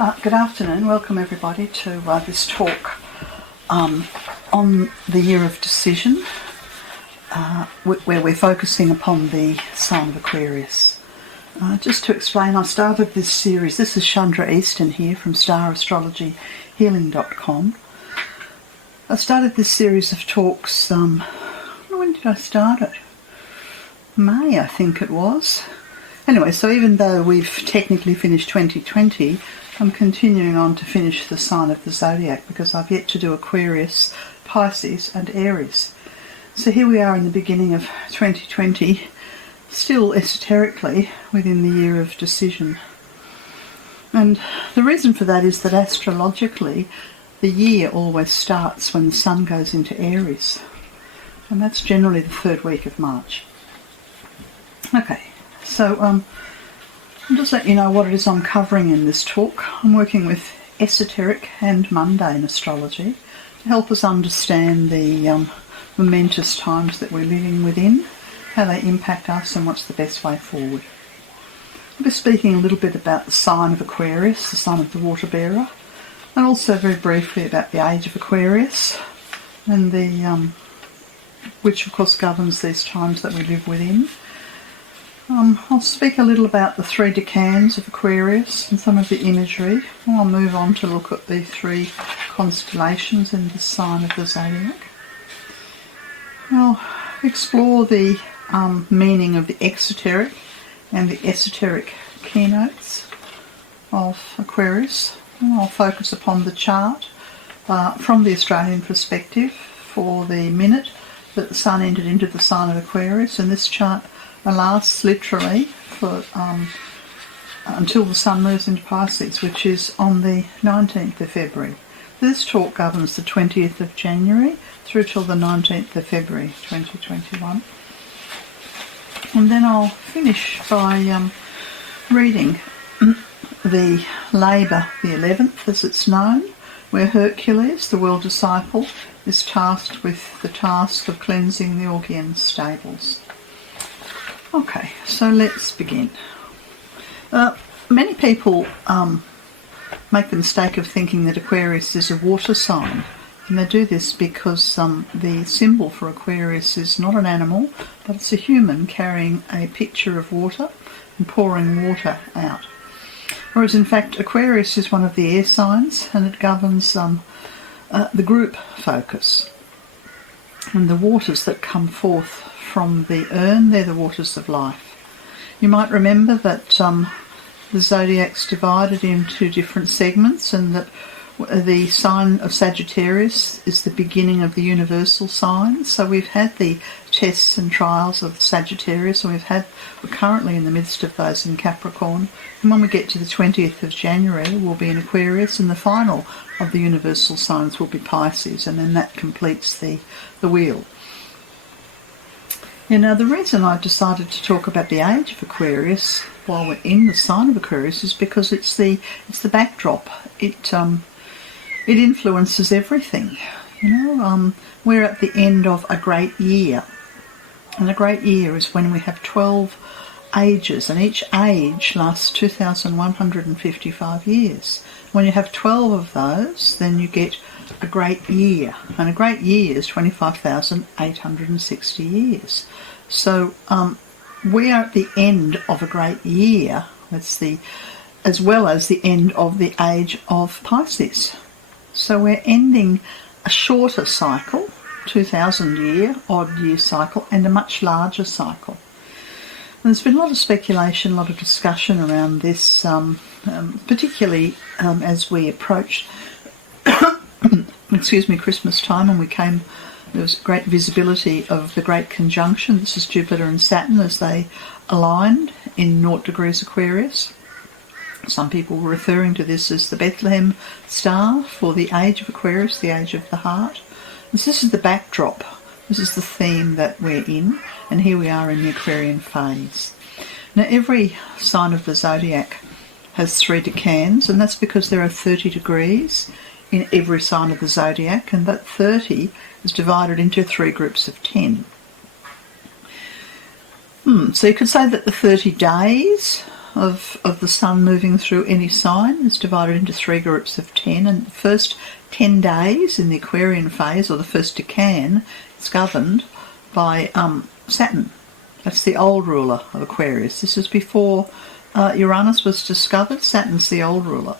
Good afternoon. Welcome everybody to this talk on the year of decision, where we're focusing upon the sign of Aquarius. Just to explain, I started this series. This is Chandra Easton here from StarAstrologyHealing.com. I started this series of talks, when did I start it? May, I think it was. Anyway, so even though we've technically finished 2020, I'm continuing on to finish the sign of the zodiac because I've yet to do Aquarius, Pisces and Aries. So here we are in the beginning of 2020, still esoterically within the year of decision. And the reason for that is that astrologically, the year always starts when the sun goes into Aries. And that's generally the third week of March. Okay, so I'll just let you know what it is I'm covering in this talk. I'm working with esoteric and mundane astrology to help us understand the momentous times that we're living within, how they impact us and what's the best way forward. I'll be speaking a little bit about the sign of Aquarius, the sign of the water bearer, and also very briefly about the age of Aquarius and the which of course governs these times that we live within. I'll speak a little about the three decans of Aquarius and some of the imagery, and I'll move on to look at the three constellations in the sign of the zodiac. I'll explore the meaning of the exoteric and the esoteric keynotes of Aquarius, and I'll focus upon the chart from the Australian perspective for the minute that the sun entered into the sign of Aquarius, and this chart lasts literally for until the sun moves into Pisces, which is on the 19th of February. This talk governs the 20th of January through till the 19th of February 2021. And then I'll finish by reading the Labour, the 11th as it's known, where Hercules, the world disciple, is tasked with the task of cleansing the Augean stables. Okay, so let's begin. Many people make the mistake of thinking that Aquarius is a water sign, and they do this because the symbol for Aquarius is not an animal, but it's a human carrying a pitcher of water and pouring water out. Whereas in fact Aquarius is one of the air signs, and it governs the group focus. And the waters that come forth from the urn, they're the waters of life. You might remember that the zodiac's divided into different segments, and that the sign of Sagittarius is the beginning of the universal signs. So we've had the tests and trials of Sagittarius, and we're currently in the midst of those in Capricorn. And when we get to the 20th of January, we'll be in Aquarius, and the final of the universal signs will be Pisces, and then that completes the wheel. Now, the reason I decided to talk about the age of Aquarius while we're in the sign of Aquarius is because it's the backdrop. It influences everything. We're at the end of a great year, and a great year is when we have 12 ages, and each age lasts 2,155 years. When you have 12 of those, then you get a great year, and a great year is 25,860 years. So we are at the end of a great year. That's as well as the end of the age of Pisces. So we're ending a shorter cycle, 2,000 odd year cycle, and a much larger cycle. And there's been a lot of speculation, a lot of discussion around this, particularly as we approached Christmas time, and there was great visibility of the great conjunction. This is Jupiter and Saturn as they aligned in 0 degrees Aquarius. Some people were referring to this as the Bethlehem star for the age of Aquarius, the age of the heart. And so this is the backdrop. This is the theme that we're in, and here we are in the Aquarian phase. Now, every sign of the zodiac has 3 decans, and that's because there are 30 degrees in every sign of the zodiac, and that 30 is divided into 3 groups of 10. So you could say that the 30 days of the sun moving through any sign is divided into 3 groups of 10, and the first 10 days in the Aquarian phase, or the first decan, is governed by Saturn. That's the old ruler of Aquarius. This is before Uranus was discovered. Saturn's the old ruler.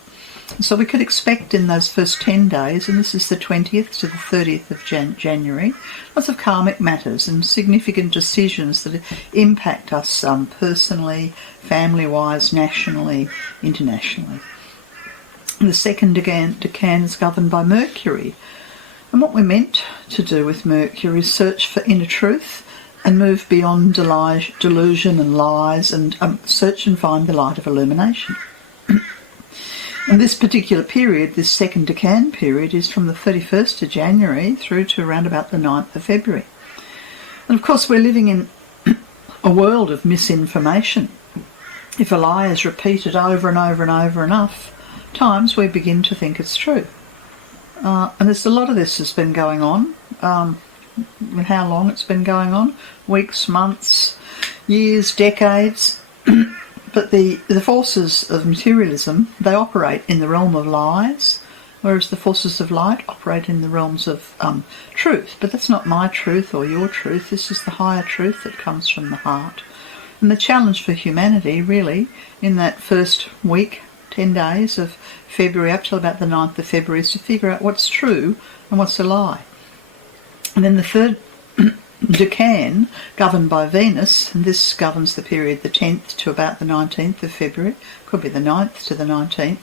So we could expect in those first 10 days, and this is the 20th to the 30th of January, lots of karmic matters and significant decisions that impact us personally, family-wise, nationally, internationally. The second decan is governed by Mercury. And what we're meant to do with Mercury is search for inner truth and move beyond delusion and lies, and search and find the light of illumination. And this particular period, this second decan period, is from the 31st of January through to around about the 9th of February. And of course we're living in a world of misinformation. If a lie is repeated over and over and over enough times, we begin to think it's true. And there's a lot of this has been going on. And how long it's been going on? Weeks, months, years, decades. But the forces of materialism, they operate in the realm of lies, whereas the forces of light operate in the realms of truth. But that's not my truth or your truth. This is the higher truth that comes from the heart. And the challenge for humanity, really, in that first week, 10 days of February up till about the 9th of February, is to figure out what's true and what's a lie. And then the third decan, governed by Venus, and this governs the period the 10th to about the 19th of February, could be the 9th to the 19th,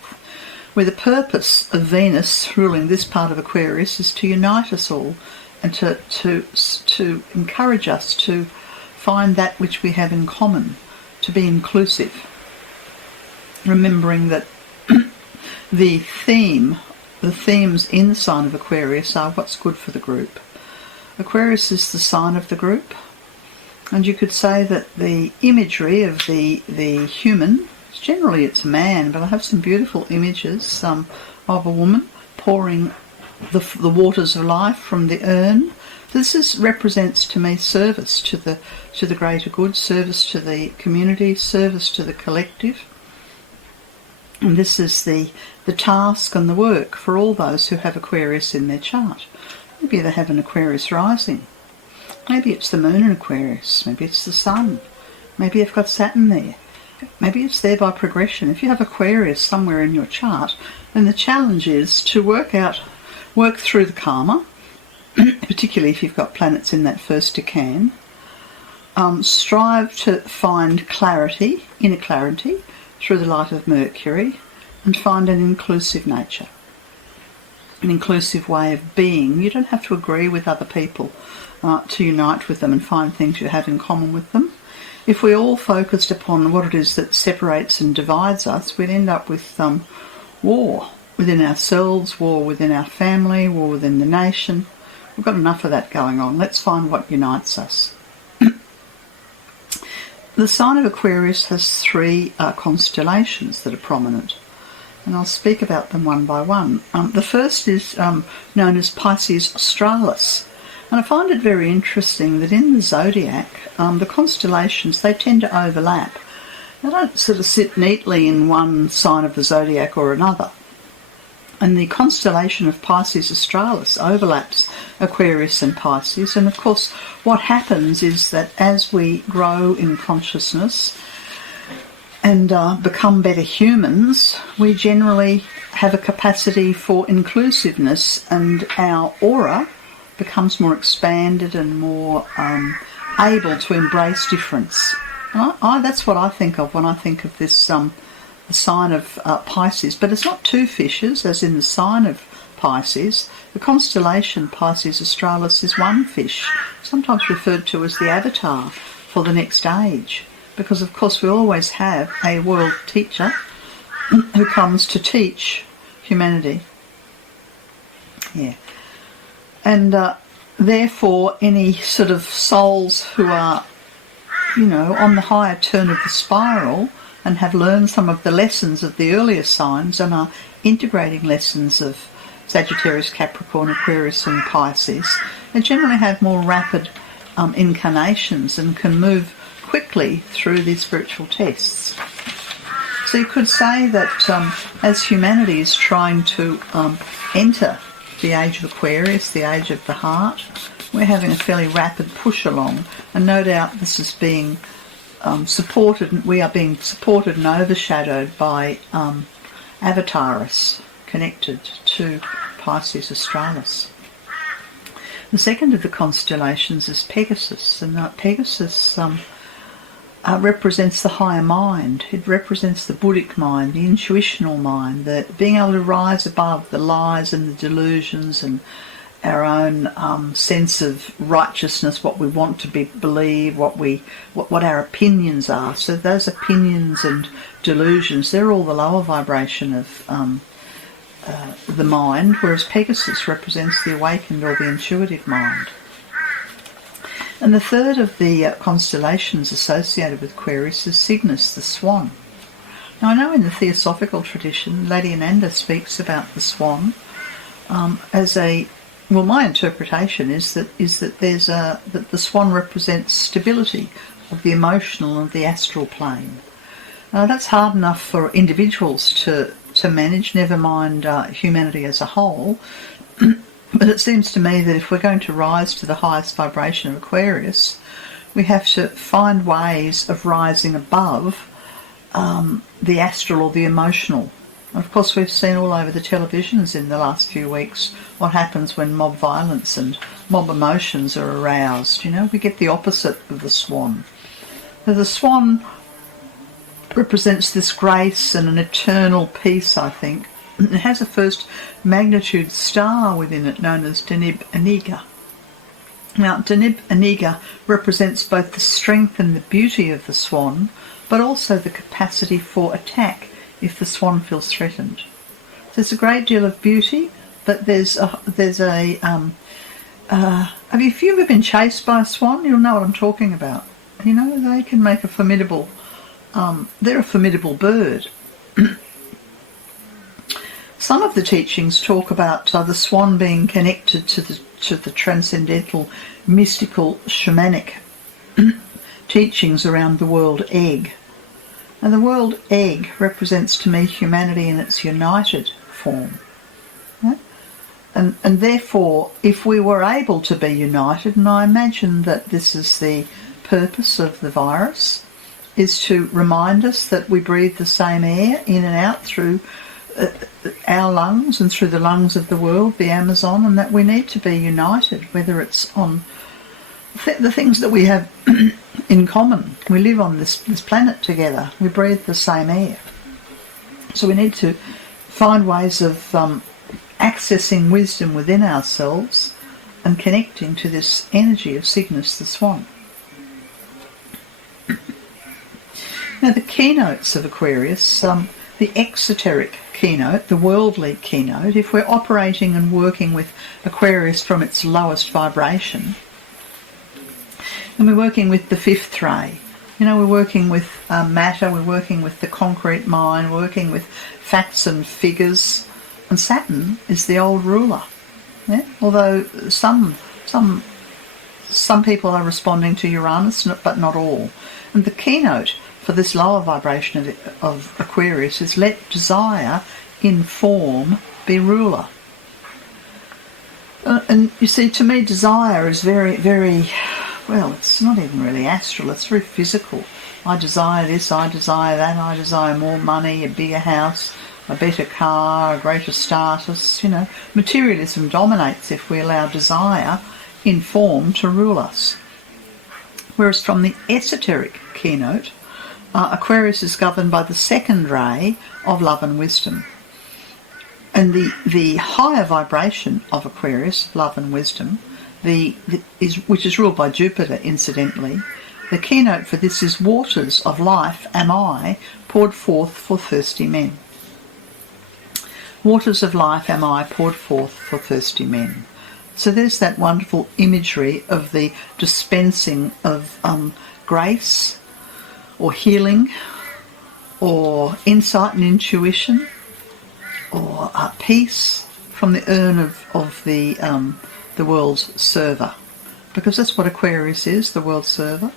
where the purpose of Venus ruling this part of Aquarius is to unite us all and to encourage us to find that which we have in common, to be inclusive. Remembering that the themes in the sign of Aquarius are what's good for the group. Aquarius is the sign of the group, and you could say that the imagery of the human, generally it's a man, but I have some beautiful images of a woman pouring the waters of life from the urn. This represents to me service to the greater good, service to the community, service to the collective. And this is the task and the work for all those who have Aquarius in their chart. Maybe they have an Aquarius rising. Maybe it's the moon in Aquarius. Maybe it's the sun. Maybe you've got Saturn there. Maybe it's there by progression. If you have Aquarius somewhere in your chart, then the challenge is to work through the karma, particularly if you've got planets in that first decan. Strive to find clarity, inner clarity, through the light of Mercury, and find an inclusive nature. An inclusive way of being. You don't have to agree with other people to unite with them and find things you have in common with them. If we all focused upon what it is that separates and divides us, we'd end up with war within ourselves, war within our family, war within the nation. We've got enough of that going on. Let's find what unites us. The sign of Aquarius has 3 constellations that are prominent, and I'll speak about them one by one. The first is known as Pisces Australis, and I find it very interesting that in the zodiac, the constellations, they tend to overlap. They don't sort of sit neatly in one sign of the zodiac or another. And the constellation of Pisces Australis overlaps Aquarius and Pisces. And of course, what happens is that as we grow in consciousness and become better humans, we generally have a capacity for inclusiveness, and our aura becomes more expanded and more able to embrace difference. And that's what I think of when I think of this the sign of Pisces. But it's not 2 fishes, as in the sign of Pisces. The constellation Pisces Australis is 1 fish, sometimes referred to as the avatar for the next age, because of course we always have a world teacher who comes to teach humanity. Yeah. And therefore any sort of souls who are, on the higher turn of the spiral and have learned some of the lessons of the earlier signs and are integrating lessons of Sagittarius, Capricorn, Aquarius and Pisces, they generally have more rapid incarnations and can move quickly through these spiritual tests. So you could say that as humanity is trying to enter the age of Aquarius, the age of the heart, we're having a fairly rapid push along, and no doubt this is being supported. We are being supported and overshadowed by Avatarius, connected to Pisces Australis. The second of the constellations is Pegasus, and Pegasus represents the higher mind. It represents the Buddhic mind, the intuitional mind, the being able to rise above the lies and the delusions and our own sense of righteousness, what we want to believe, what our opinions are. So those opinions and delusions, they're all the lower vibration of the mind, whereas Pegasus represents the awakened or the intuitive mind. And the third of the constellations associated with Aquarius is Cygnus, the swan. Now I know in the theosophical tradition, Lady Ananda speaks about the swan as a, well, my interpretation is that that the swan represents stability of the emotional and the astral plane. That's hard enough for individuals to manage, never mind humanity as a whole. But it seems to me that if we're going to rise to the highest vibration of Aquarius, we have to find ways of rising above the astral or the emotional. And of course, we've seen all over the televisions in the last few weeks what happens when mob violence and mob emotions are aroused. You know, we get the opposite of the swan. So the swan represents this grace and an eternal peace, I think. It has a first magnitude star within it known as Deneb Aniga. Now, Deneb Aniga represents both the strength and the beauty of the swan, but also the capacity for attack if the swan feels threatened. There's a great deal of beauty, but if you've ever been chased by a swan, you'll know what I'm talking about. You know, they can make a formidable, they're a formidable bird. Some of the teachings talk about the swan being connected to the transcendental, mystical, shamanic teachings around the world egg. And the world egg represents to me humanity in its united form. Right? And therefore, if we were able to be united, and I imagine that this is the purpose of the virus, is to remind us that we breathe the same air in and out through our lungs and through the lungs of the world, the Amazon, and that we need to be united, whether it's on the things that we have in common. We live on this planet together. We breathe the same air. So we need to find ways of accessing wisdom within ourselves and connecting to this energy of Cygnus the swan. Now the keynotes of Aquarius, the exoteric keynote, the worldly keynote, if we're operating and working with Aquarius from its lowest vibration, and we're working with the fifth ray, you know, we're working with matter, we're working with the concrete mind, we're working with facts and figures, and Saturn is the old ruler. Yeah? Although some people are responding to Uranus, but not all. And the keynote for this lower vibration of Aquarius is let desire in form be ruler. And you see, to me, desire is very, very, well, it's not even really astral, it's very physical. I desire this, I desire that, I desire more money, a bigger house, a better car, a greater status. You know, materialism dominates if we allow desire in form to rule us. Whereas from the esoteric keynote, Aquarius is governed by the second ray of love and wisdom. And the higher vibration of Aquarius, love and wisdom, which is ruled by Jupiter, incidentally, the keynote for this is waters of life am I, poured forth for thirsty men. Waters of life am I, poured forth for thirsty men. So there's that wonderful imagery of the dispensing of grace, or healing, or insight and intuition, or peace from the urn of the world's server, because that's what Aquarius is, the world server.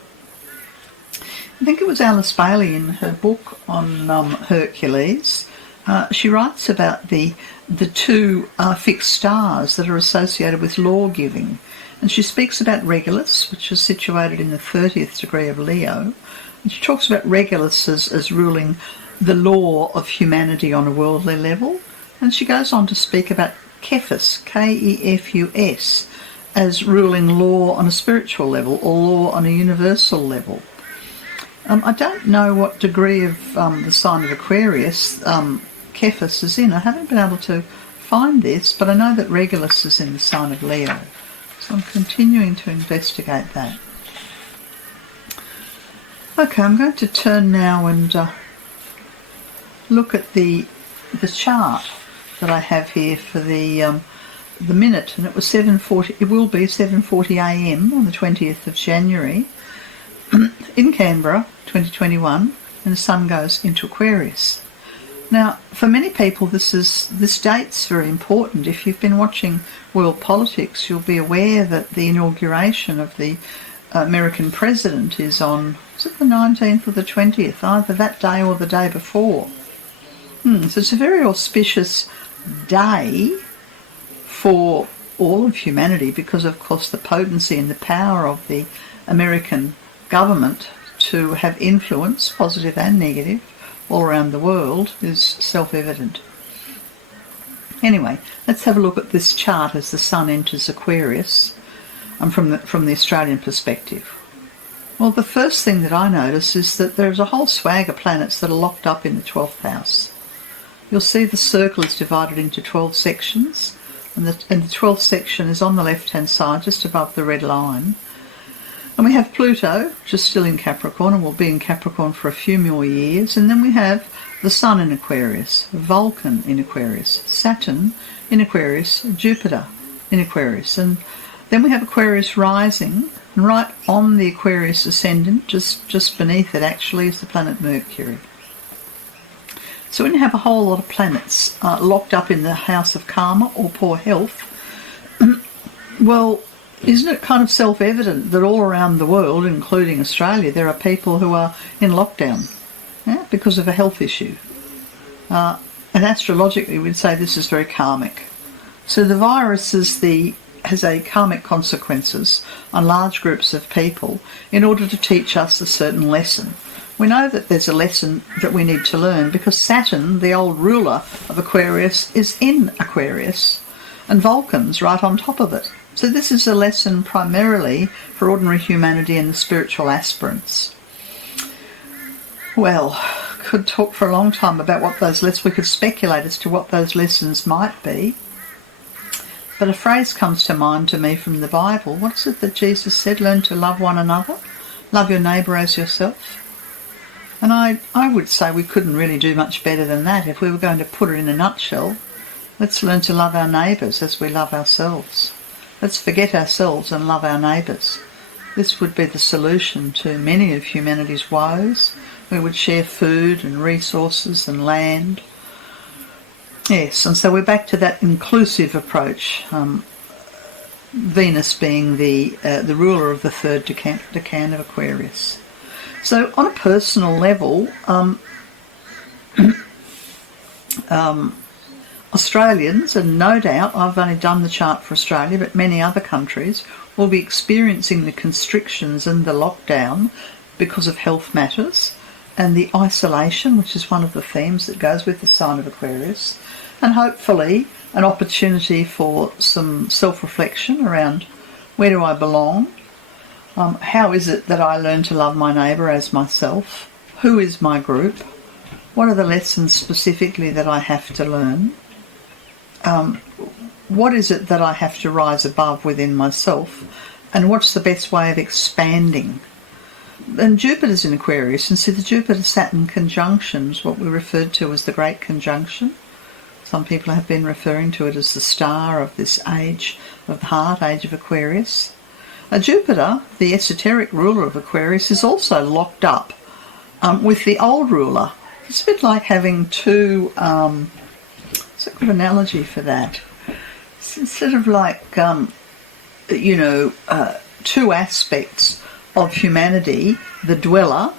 I think it was Alice Bailey in her book on Hercules. She writes about the two fixed stars that are associated with law-giving. And she speaks about Regulus, which is situated in the 30th degree of Leo. And she talks about Regulus as ruling the law of humanity on a worldly level. And she goes on to speak about Kephus, Kefus, as ruling law on a spiritual level or law on a universal level. I don't know what degree of the sign of Aquarius Kephus is in. I haven't been able to find this, but I know that Regulus is in the sign of Leo. So I'm continuing to investigate that. Okay, I'm going to turn now and look at the chart that I have here for the minute, and it was 7:40. It will be 7:40 a.m. on the 20th of January in Canberra, 2021, and the sun goes into Aquarius. Now, for many people, this date's very important. If you've been watching world politics, you'll be aware that the inauguration of the American president is on, is it the 19th or the 20th, either that day or the day before. So it's a very auspicious day for all of humanity because, of course, the potency and the power of the American government to have influence, positive and negative, all around the world is self-evident. Anyway, let's have a look at this chart as the sun enters Aquarius from the Australian perspective. Well, the first thing that I notice is that there's a whole swag of planets that are locked up in the 12th house. You'll see the circle is divided into 12 sections, and the 12th section is on the left-hand side, just above the red line. And we have Pluto, which is still in Capricorn and will be in Capricorn for a few more years. And then we have the Sun in Aquarius, Vulcan in Aquarius, Saturn in Aquarius, Jupiter in Aquarius. And then we have Aquarius rising, and right on the Aquarius ascendant, just beneath it actually, is the planet Mercury. So when you have a whole lot of planets locked up in the house of karma or poor health, well, isn't it kind of self-evident that all around the world, including Australia, there are people who are in lockdown because of a health issue? And astrologically, we'd say this is very karmic. So the virus has a karmic consequences on large groups of people in order to teach us a certain lesson. We know that there's a lesson that we need to learn because Saturn, the old ruler of Aquarius, is in Aquarius and Vulcan's right on top of it. So this is a lesson primarily for ordinary humanity and the spiritual aspirants. Well, could talk for a long time about what those lessons, we could speculate as to what those lessons might be. But a phrase comes to mind to me from the Bible. What is it that Jesus said? Learn to love one another. Love your neighbour as yourself. And I would say we couldn't really do much better than that. If we were going to put it in a nutshell, let's learn to love our neighbours as we love ourselves. Let's forget ourselves and love our neighbours. This would be the solution to many of humanity's woes. We would share food and resources and land. Yes, and so we're back to that inclusive approach, Venus being the ruler of the third decan of Aquarius. So on a personal level, Australians, and no doubt, I've only done the chart for Australia, but many other countries will be experiencing the constrictions and the lockdown because of health matters and the isolation, which is one of the themes that goes with the sign of Aquarius, and hopefully an opportunity for some self-reflection around where do I belong, how is it that I learn to love my neighbour as myself, who is my group, what are the lessons specifically that I have to learn, what is it that I have to rise above within myself, and what's the best way of expanding. And Jupiter's in Aquarius, and see the Jupiter-Saturn conjunction is what we referred to as the Great Conjunction. Some people have been referring to it as the star of this age of the heart, age of Aquarius. Jupiter, the esoteric ruler of Aquarius, is also locked up with the old ruler. It's a bit like having two, what's a good analogy for that? It's sort of like, two aspects of humanity, the dweller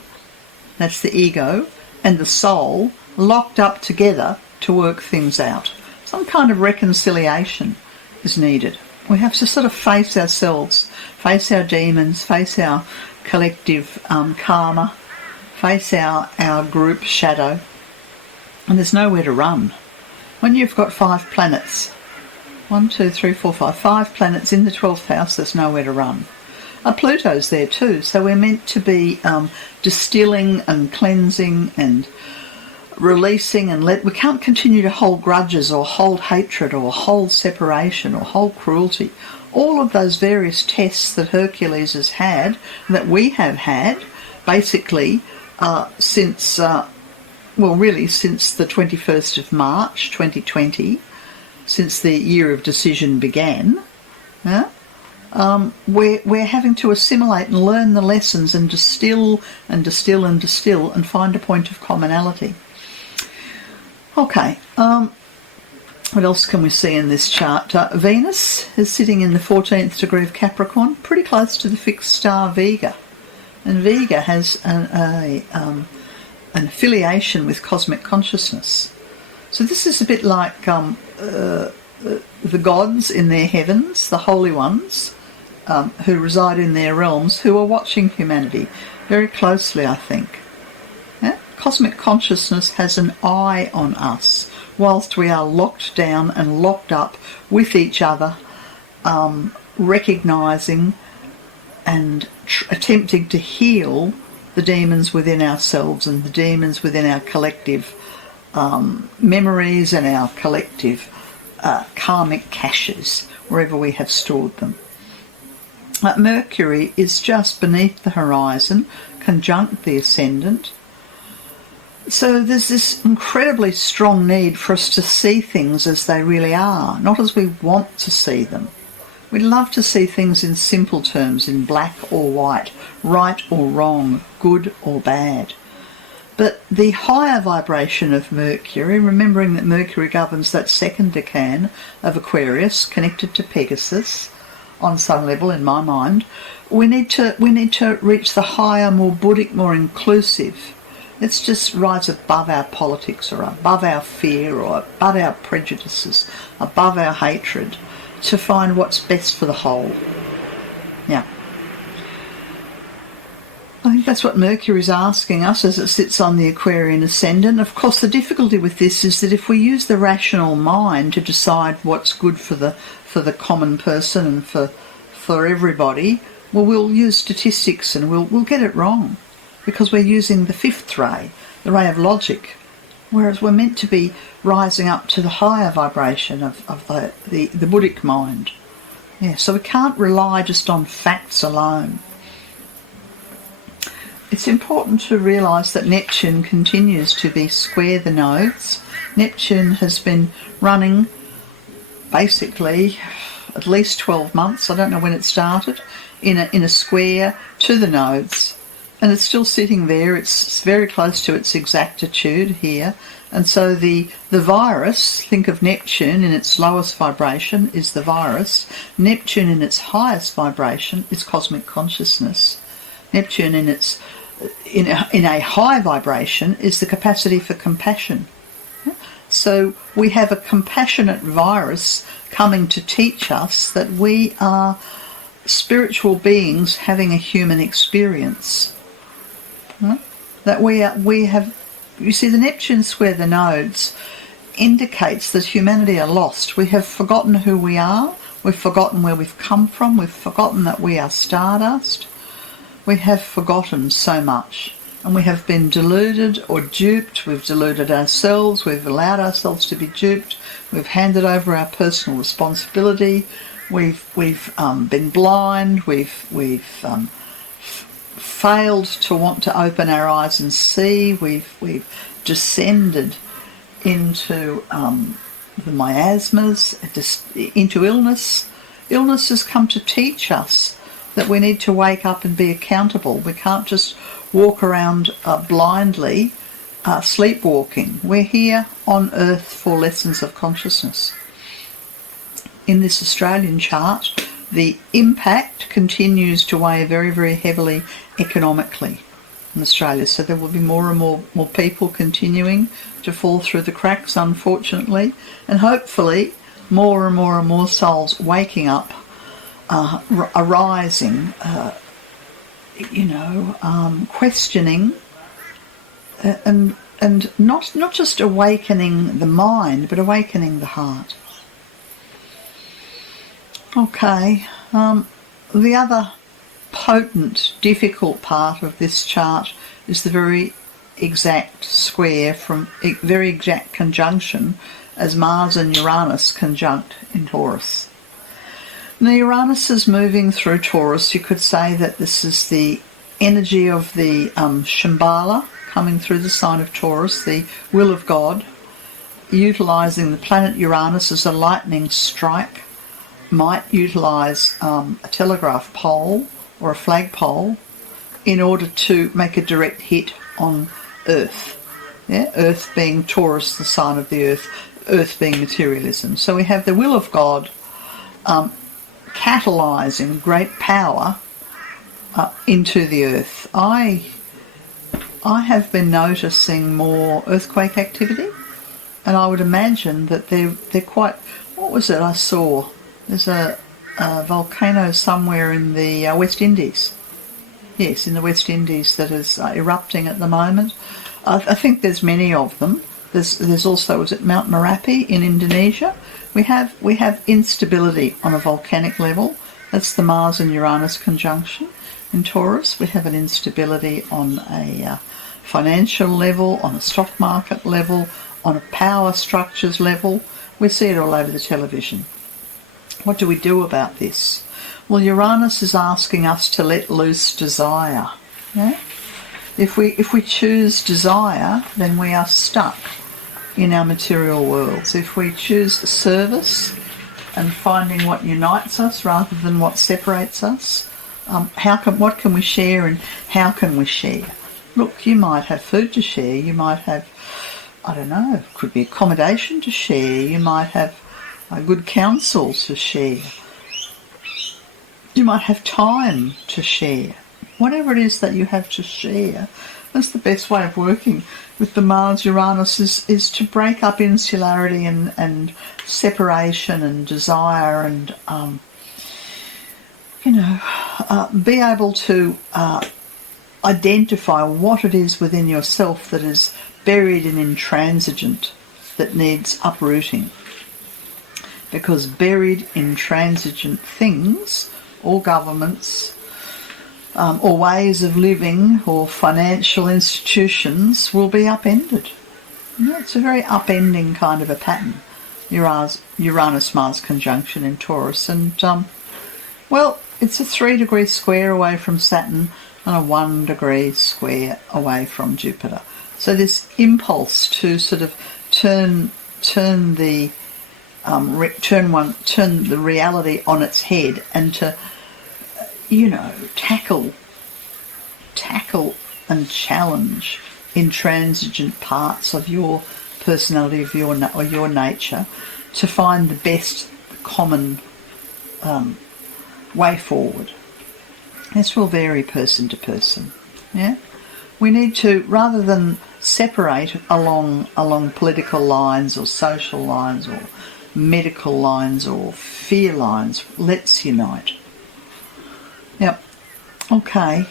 that's the ego, and the soul locked up together to work things out. Some kind of reconciliation is needed. We have to sort of face ourselves, face our demons, face our collective karma, face our group shadow, and there's nowhere to run. When you've got 5 planets, 1, 2, 3, 4, 5 planets in the 12th house, there's nowhere to run. Pluto's there too, so we're meant to be distilling and cleansing and releasing, and we can't continue to hold grudges or hold hatred or hold separation or hold cruelty. All of those various tests that Hercules has had, that we have had, basically since the 21st of March 2020, since the year of decision began, we're having to assimilate and learn the lessons and distill and distill and distill and find a point of commonality. Okay, what else can we see in this chart? Venus is sitting in the 14th degree of Capricorn, pretty close to the fixed star Vega. And Vega has an affiliation with cosmic consciousness. So this is a bit like the gods in their heavens, the holy ones, who reside in their realms, who are watching humanity very closely, I think. Yeah? Cosmic consciousness has an eye on us whilst we are locked down and locked up with each other, recognising and attempting to heal the demons within ourselves and the demons within our collective memories and our collective karmic caches, wherever we have stored them. Mercury is just beneath the horizon, conjunct the ascendant. So there's this incredibly strong need for us to see things as they really are, not as we want to see them. We'd love to see things in simple terms, in black or white, right or wrong, good or bad. But the higher vibration of Mercury, remembering that Mercury governs that second decan of Aquarius, connected to Pegasus, on some level in my mind, we need to reach the higher, more Buddhic, more inclusive. Let's just rise above our politics or above our fear or above our prejudices, above our hatred, to find what's best for the whole. Yeah. I think that's what Mercury's asking us as it sits on the Aquarian ascendant. Of course, the difficulty with this is that if we use the rational mind to decide what's good for the common person and for everybody, well, we'll use statistics and we'll get it wrong, because we're using the fifth ray, the ray of logic, whereas we're meant to be rising up to the higher vibration of the Buddhic mind. Yeah, so we can't rely just on facts alone. It's important to realise that Neptune continues to be square the nodes. Neptune has been running basically at least 12 months, I don't know when it started, in a square to the nodes. And it's still sitting there. It's very close to its exactitude here. And so the virus, think of Neptune in its lowest vibration is the virus. Neptune in its highest vibration is cosmic consciousness. Neptune in a high vibration is the capacity for compassion. So we have a compassionate virus coming to teach us that we are spiritual beings having a human experience. That we have, you see, the Neptune square the nodes indicates that humanity are lost. We have forgotten who we are. We've forgotten where we've come from. We've forgotten that we are stardust. We have forgotten so much, and we have been deluded or duped. We've deluded ourselves. We've allowed ourselves to be duped. We've handed over our personal responsibility. We've been blind. We've failed to want to open our eyes and see. We've descended into the miasmas, into illness. Illness has come to teach us that we need to wake up and be accountable. We can't just walk around blindly, sleepwalking. We're here on Earth for lessons of consciousness. In this Australian chart, the impact continues to weigh very, very heavily economically. in Australia. So there will be more and more people continuing to fall through the cracks, unfortunately, and hopefully more and more souls waking up, arising, questioning, and not just awakening the mind, but awakening the heart. Okay, the other potent, difficult part of this chart is the very exact square very exact conjunction as Mars and Uranus conjunct in Taurus. Now Uranus is moving through Taurus. You could say that this is the energy of the Shambhala coming through the sign of Taurus, the will of God, utilising the planet Uranus as a lightning strike, might utilise a telegraph pole or a flagpole in order to make a direct hit on Earth. Yeah? Earth being Taurus, the sign of the Earth, Earth being materialism. So we have the will of God catalysing great power into the Earth. I have been noticing more earthquake activity, and I would imagine that they're quite... What was it I saw? There's a volcano somewhere in the West Indies. Yes, in the West Indies that is erupting at the moment. I think there's many of them. There's also, is it Mount Merapi in Indonesia? We have instability on a volcanic level. That's the Mars and Uranus conjunction in Taurus. We have an instability on a financial level, on a stock market level, on a power structures level. We see it all over the television. What do we do about this? Well, Uranus is asking us to let loose desire. Yeah? If we choose desire, then we are stuck in our material worlds. If we choose service and finding what unites us rather than what separates us, what can we share and how can we share? Look, you might have food to share. You might have, I don't know, could be accommodation to share. You might have good counsel to share. You might have time to share. Whatever it is that you have to share, that's the best way of working with the Mars-Uranus is to break up insularity and separation and desire and, be able to identify what it is within yourself that is buried and intransigent that needs uprooting. Because buried intransigent things, or governments, or ways of living, or financial institutions will be upended. It's a very upending kind of a pattern, Uranus-Mars conjunction in Taurus. And, it's a 3-degree square away from Saturn and a 1-degree square away from Jupiter. So this impulse to sort of turn the reality on its head and to, tackle and challenge intransigent parts of your personality, of your nature, to find the best common way forward. This will vary person to person. Yeah, we need to, rather than separate along political lines or social lines or medical lines or fear lines, let's unite. Yep. Okay.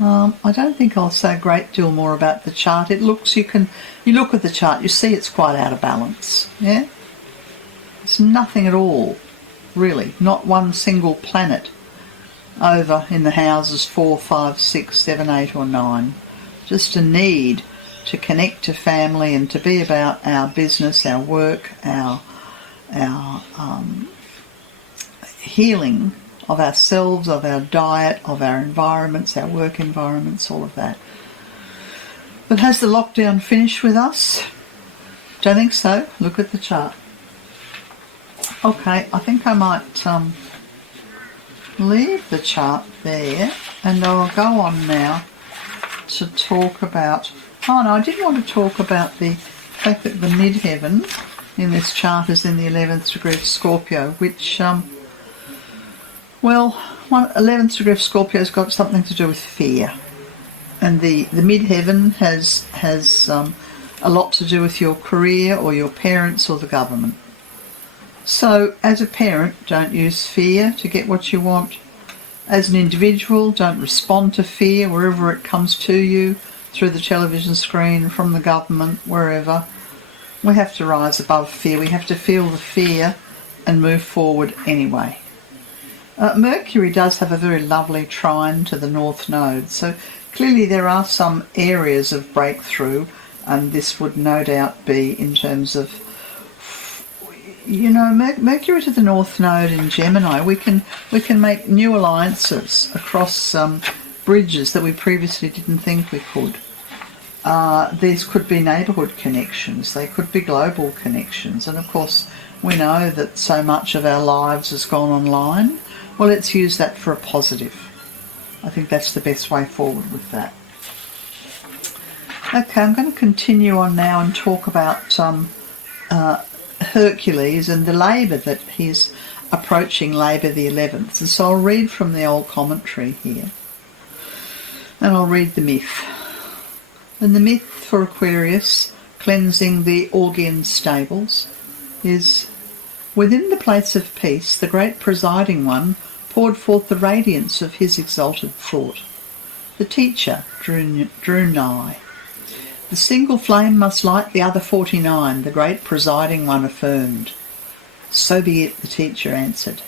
I don't think I'll say a great deal more about the chart. You look at the chart, you see it's quite out of balance. Yeah. It's nothing at all, really. Not one single planet over in the houses 4, 5, 6, 7, 8 or 9. Just a need to connect to family and to be about our business, our work, our healing of ourselves, of our diet, of our environments, our work environments, all of that. But has the lockdown finished with us? Don't think so. Look at the chart. Okay, I think I might leave the chart there, and I'll go on now to talk about... Oh no, I did want to talk about the fact that the midheaven in this chart is in the 11th degree of Scorpio, which, 11th degree of Scorpio has got something to do with fear. And the midheaven has a lot to do with your career or your parents or the government. So as a parent, don't use fear to get what you want. As an individual, don't respond to fear wherever it comes to you, through the television screen, from the government, wherever. We have to rise above fear. We have to feel the fear and move forward anyway. Mercury does have a very lovely trine to the North Node, so clearly there are some areas of breakthrough, and this would no doubt be in terms of, Mercury to the North Node in Gemini. We can make new alliances across bridges that we previously didn't think we could. These could be neighbourhood connections, they could be global connections, and of course we know that so much of our lives has gone online. Well, let's use that for a positive. I think that's the best way forward with that. Okay, I'm going to continue on now and talk about Hercules and the labour that he's approaching, Labour the 11th. And so I'll read from the old commentary here. And I'll read the myth. And the myth for Aquarius, cleansing the Augean stables, is: within the place of peace, the great presiding one poured forth the radiance of his exalted thought. The teacher drew nigh. The single flame must light the other 49, the great presiding one affirmed. So be it, the teacher answered.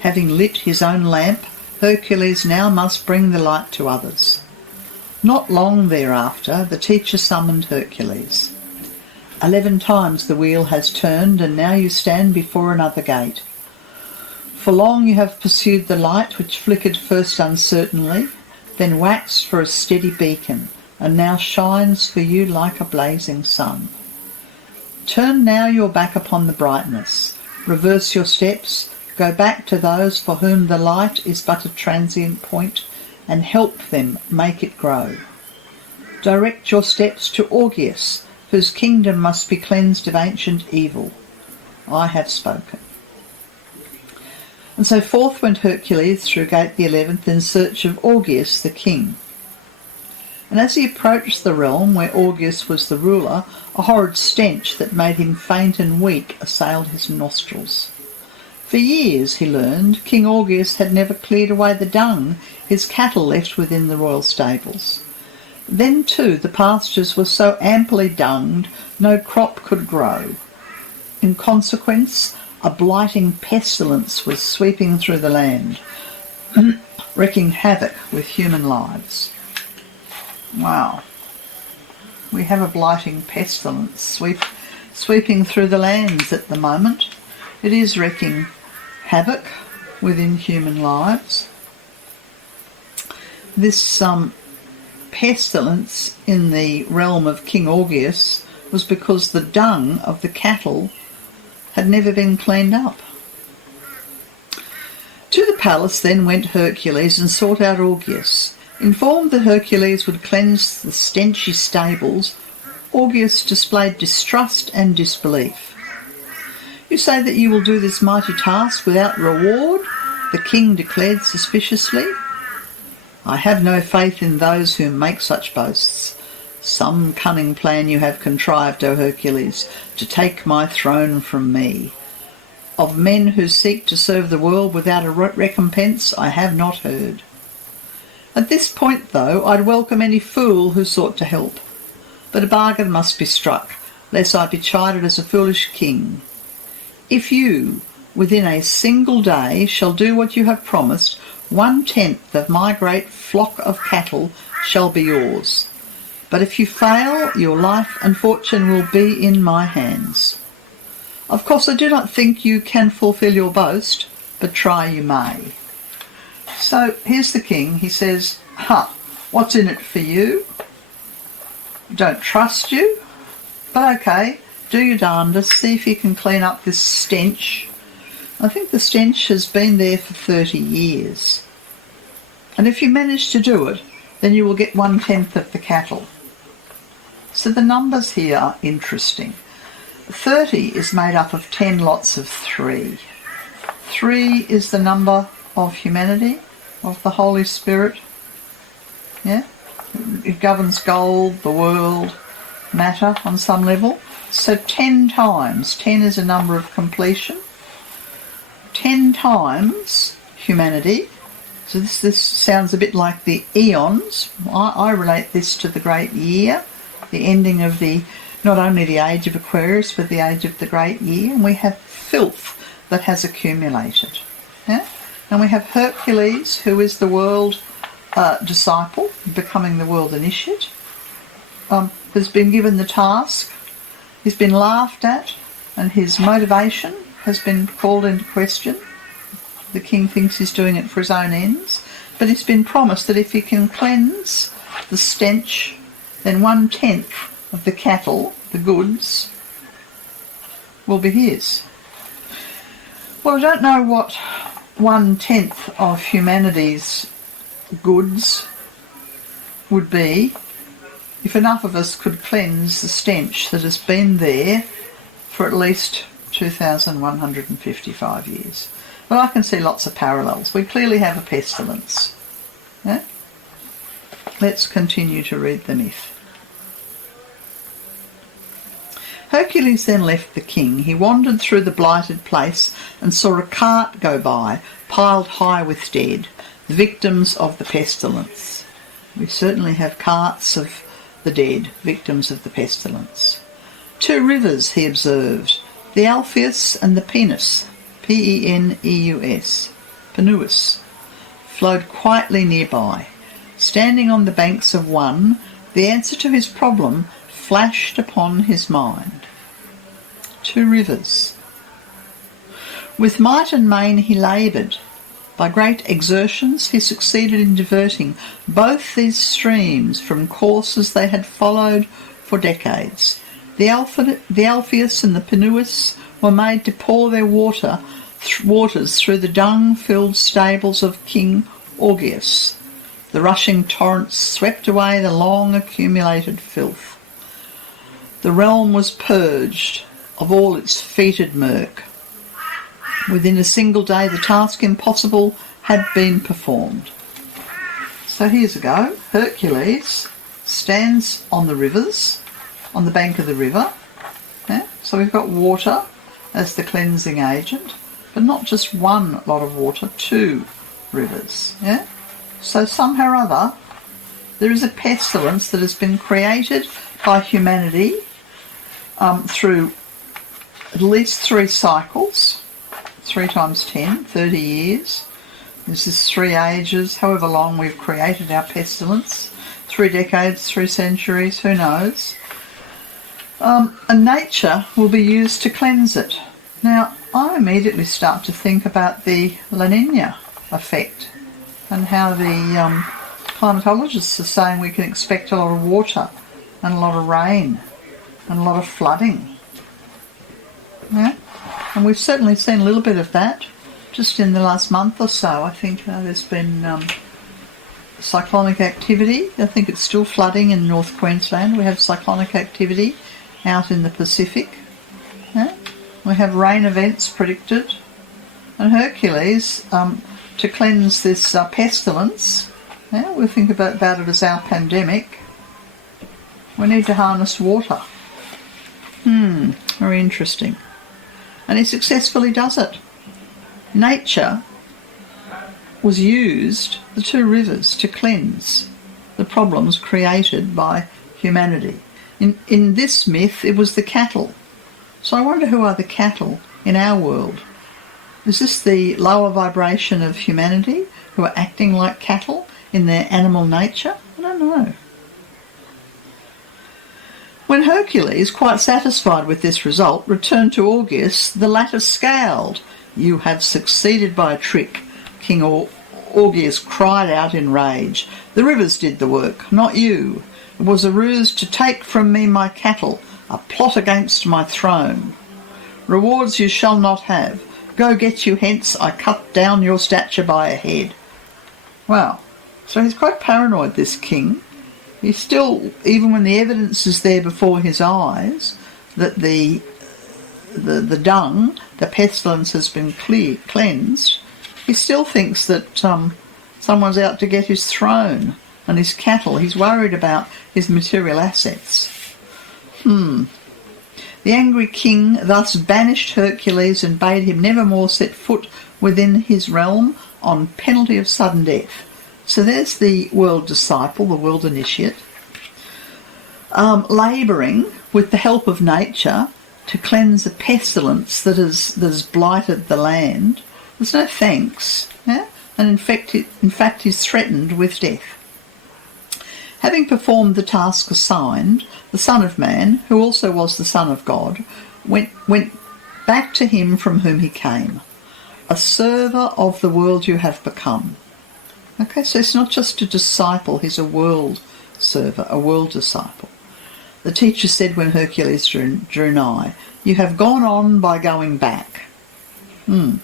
Having lit his own lamp, Hercules now must bring the light to others. Not long thereafter, the teacher summoned Hercules. 11 times the wheel has turned, and now you stand before another gate. For long you have pursued the light which flickered first uncertainly, then waxed for a steady beacon, and now shines for you like a blazing sun. Turn now your back upon the brightness, reverse your steps, go back to those for whom the light is but a transient point, and help them make it grow. Direct your steps to Augeas, whose kingdom must be cleansed of ancient evil. I have spoken. And so forth went Hercules through gate the 11th in search of Augeas the king. And as he approached the realm where Augeas was the ruler, a horrid stench that made him faint and weak assailed his nostrils. For years, he learned, King Augeas had never cleared away the dung his cattle left within the royal stables. Then, too, the pastures were so amply dunged no crop could grow. In consequence, a blighting pestilence was sweeping through the land, wreaking havoc with human lives. Wow. We have a blighting pestilence sweeping through the lands at the moment. It is wreaking havoc within human lives. This pestilence in the realm of King Augeas was because the dung of the cattle had never been cleaned up. To the palace then went Hercules and sought out Augeas. Informed that Hercules would cleanse the stenchy stables, Augeas displayed distrust and disbelief. You say that you will do this mighty task without reward? The king declared suspiciously. I have no faith in those who make such boasts. Some cunning plan you have contrived, O Hercules, to take my throne from me. Of men who seek to serve the world without a recompense, I have not heard. At this point, though, I'd welcome any fool who sought to help. But a bargain must be struck, lest I be chided as a foolish king. If you, within a single day, shall do what you have promised, 1/10 of my great flock of cattle shall be yours. But if you fail, your life and fortune will be in my hands. Of course, I do not think you can fulfil your boast, but try you may. So here's the king. He says, what's in it for you? Don't trust you, but okay, do your darndest. See if you can clean up this stench. I think the stench has been there for 30 years. And if you manage to do it, then you will get 1/10 of the cattle. So the numbers here are interesting. 30 is made up of 10 lots of 3. 3 is the number of humanity, of the Holy Spirit. Yeah? It governs gold, the world, matter on some level. So 10 times, 10 is a number of completion, 10 times humanity. So this sounds a bit like the eons. I relate this to the great year, the ending of not only the age of Aquarius, but the age of the great year. And we have filth that has accumulated. Yeah? And we have Hercules, who is the world disciple, becoming the world initiate, has been given the task. He's been laughed at, and his motivation has been called into question. The king thinks he's doing it for his own ends, but he's been promised that if he can cleanse the stench, then 1/10 of the cattle, the goods, will be his. Well, I don't know what 1/10 of humanity's goods would be if enough of us could cleanse the stench that has been there for at least 2,155 years. But I can see lots of parallels. We clearly have a pestilence. Yeah? Let's continue to read the myth. Hercules then left the king. He wandered through the blighted place and saw a cart go by, piled high with dead, the victims of the pestilence. We certainly have carts of the dead, victims of the pestilence. 2 rivers, he observed, the Alpheus and the Peneus, Peneus, Peneus, flowed quietly nearby. Standing on the banks of one, the answer to his problem flashed upon his mind. 2 rivers. With might and main he laboured. By great exertions he succeeded in diverting both these streams from courses they had followed for decades. The Alpheus and the Peneus were made to pour their waters through the dung-filled stables of King Augeas. The rushing torrents swept away the long accumulated filth. The realm was purged of all its fetid murk. Within a single day the task impossible had been performed. So here's a go. Hercules stands on the rivers, on the bank of the river. Yeah? So we've got water as the cleansing agent, but not just one lot of water, 2 rivers. Yeah? So somehow or other there is a pestilence that has been created by humanity through at least 3 cycles, 3 times 10, 30 years. This is 3 ages, however long we've created our pestilence. 3 decades, 3 centuries, who knows. And nature will be used to cleanse it. Now, I immediately start to think about the La Nina effect and how the climatologists are saying we can expect a lot of water and a lot of rain and a lot of flooding. Yeah? And we've certainly seen a little bit of that just in the last month or so. I think there's been cyclonic activity. I think it's still flooding in North Queensland. We have cyclonic activity out in the Pacific. Yeah? We have rain events predicted. And Hercules, to cleanse this pestilence, yeah, we'll think about it as our pandemic. We need to harness water. Very interesting. And he successfully does it. Nature was used, the 2 rivers, to cleanse the problems created by humanity. In this myth, it was the cattle. So I wonder who are the cattle in our world. Is this the lower vibration of humanity who are acting like cattle in their animal nature? I don't know. When Hercules, quite satisfied with this result, returned to Augeas, the latter scowled. "You have succeeded by a trick," King Augeas cried out in rage. "The rivers did the work, not you. It was a ruse to take from me my cattle, a plot against my throne. Rewards you shall not have. Go get you hence, I cut down your stature by a head." Wow. So he's quite paranoid, this king. He's still, even when the evidence is there before his eyes, that the dung, the pestilence has been cleansed, he still thinks that someone's out to get his throne and his cattle. He's worried about his material assets. The angry king thus banished Hercules and bade him never more set foot within his realm on penalty of sudden death. So there's the world disciple, the world initiate, labouring with the help of nature to cleanse a pestilence that has blighted the land. There's no thanks, yeah? And in fact he's threatened with death. Having performed the task assigned, the Son of Man, who also was the Son of God, went back to him from whom he came. A server of the world you have become. Okay, so it's not just a disciple, he's a world server, a world disciple. The teacher said when Hercules drew nigh, you have gone on by going back. You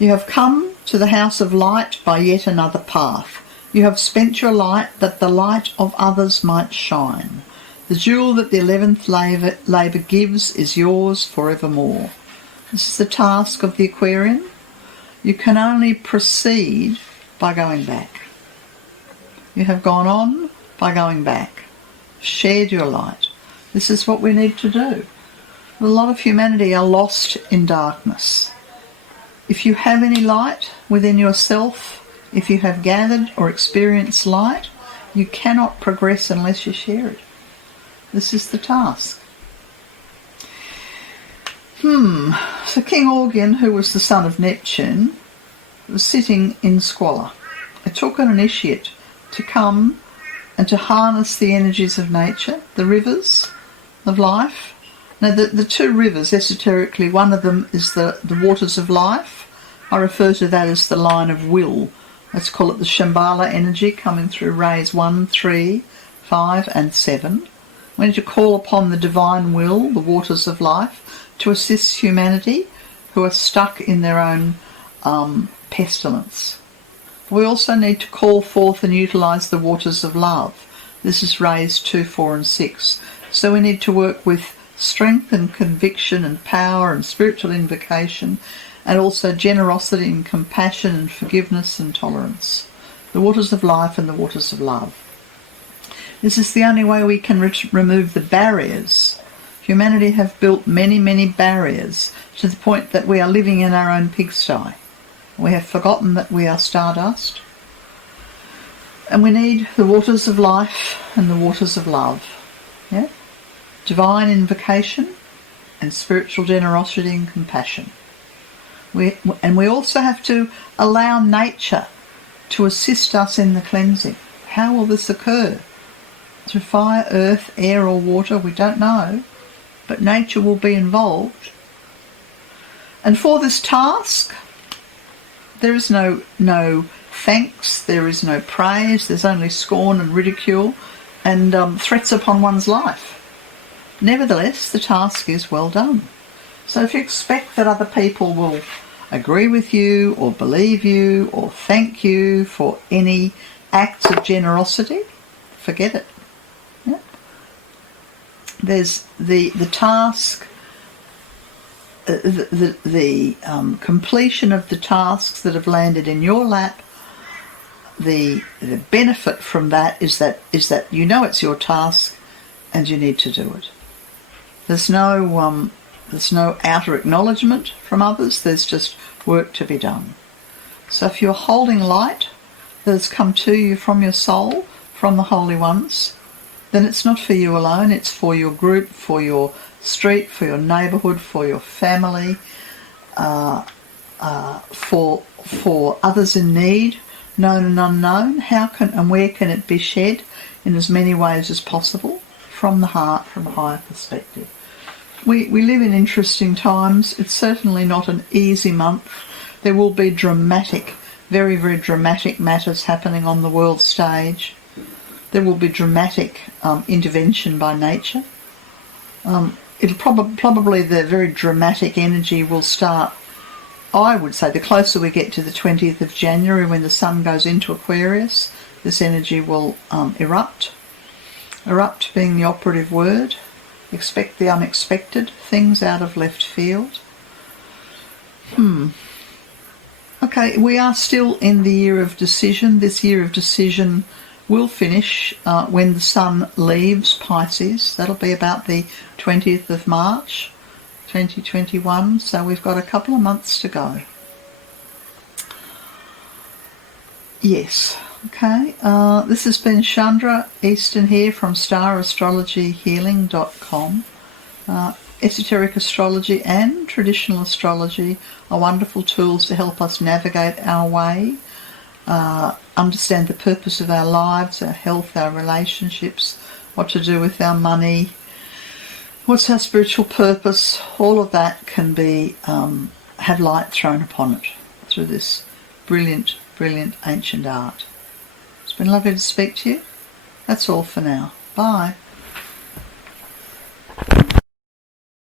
have come to the house of light by yet another path. You have spent your light that the light of others might shine. The jewel that the 11th labour gives is yours forevermore. This is the task of the Aquarian. You can only proceed by going back. You have gone on by going back. Shared your light. This is what we need to do. A lot of humanity are lost in darkness. If you have any light within yourself, if you have gathered or experienced light, you cannot progress unless you share it. This is the task. So King Orgian, who was the son of Neptune, was sitting in squalor. It took an initiate to come and to harness the energies of nature, the rivers of life. Now the two rivers, esoterically, one of them is the waters of life. I refer to that as the line of will. Let's call it the Shambhala energy coming through rays 1, 3, 5 and 7. We need to call upon the divine will, the waters of life, to assist humanity who are stuck in their own pestilence. We also need to call forth and utilise the waters of love. This is rays 2, 4 and 6. So we need to work with strength and conviction and power and spiritual invocation, and also generosity and compassion and forgiveness and tolerance. The waters of life and the waters of love. This is the only way we can remove the barriers. Humanity have built many, many barriers to the point that we are living in our own pigsty. We have forgotten that we are stardust. And we need the waters of life and the waters of love. Yeah? Divine invocation and spiritual generosity and compassion. We also have to allow nature to assist us in the cleansing. How will this occur? Through fire, earth, air or water, we don't know, but nature will be involved. And for this task, there is no thanks, there is no praise, there's only scorn and ridicule and threats upon one's life. Nevertheless, the task is well done. So if you expect that other people will agree with you or believe you or thank you for any acts of generosity, forget it. Yeah? There's the task, the completion of the tasks that have landed in your lap. The benefit from that is that you know it's your task and you need to do it. There's no outer acknowledgement from others, there's just work to be done. So if you're holding light that has come to you from your soul, from the Holy Ones, then it's not for you alone, it's for your group, for your street, for your neighbourhood, for your family, for others in need, known and unknown. How can and where can it be shed? In as many ways as possible, from the heart, from a higher perspective. We live in interesting times. It's certainly not an easy month. There will be dramatic, very, very dramatic matters happening on the world stage. There will be dramatic intervention by nature. It'll probably the very dramatic energy will start, I would say, the closer we get to the 20th of January when the sun goes into Aquarius, this energy will erupt. Erupt being the operative word. Expect the unexpected, things out of left field. Okay, we are still in the year of decision. This year of decision will finish when the Sun leaves Pisces. That'll be about the 20th of March 2021, so we've got a couple of months to go. Yes, okay. This has been Chandra Easton here from starastrologyhealing.com. Esoteric astrology and traditional astrology are wonderful tools to help us navigate our way, understand the purpose of our lives, our health, our relationships, what to do with our money, what's our spiritual purpose. All of that can be have light thrown upon it through this brilliant ancient art. It's been lovely to speak to you. That's all for now. Bye.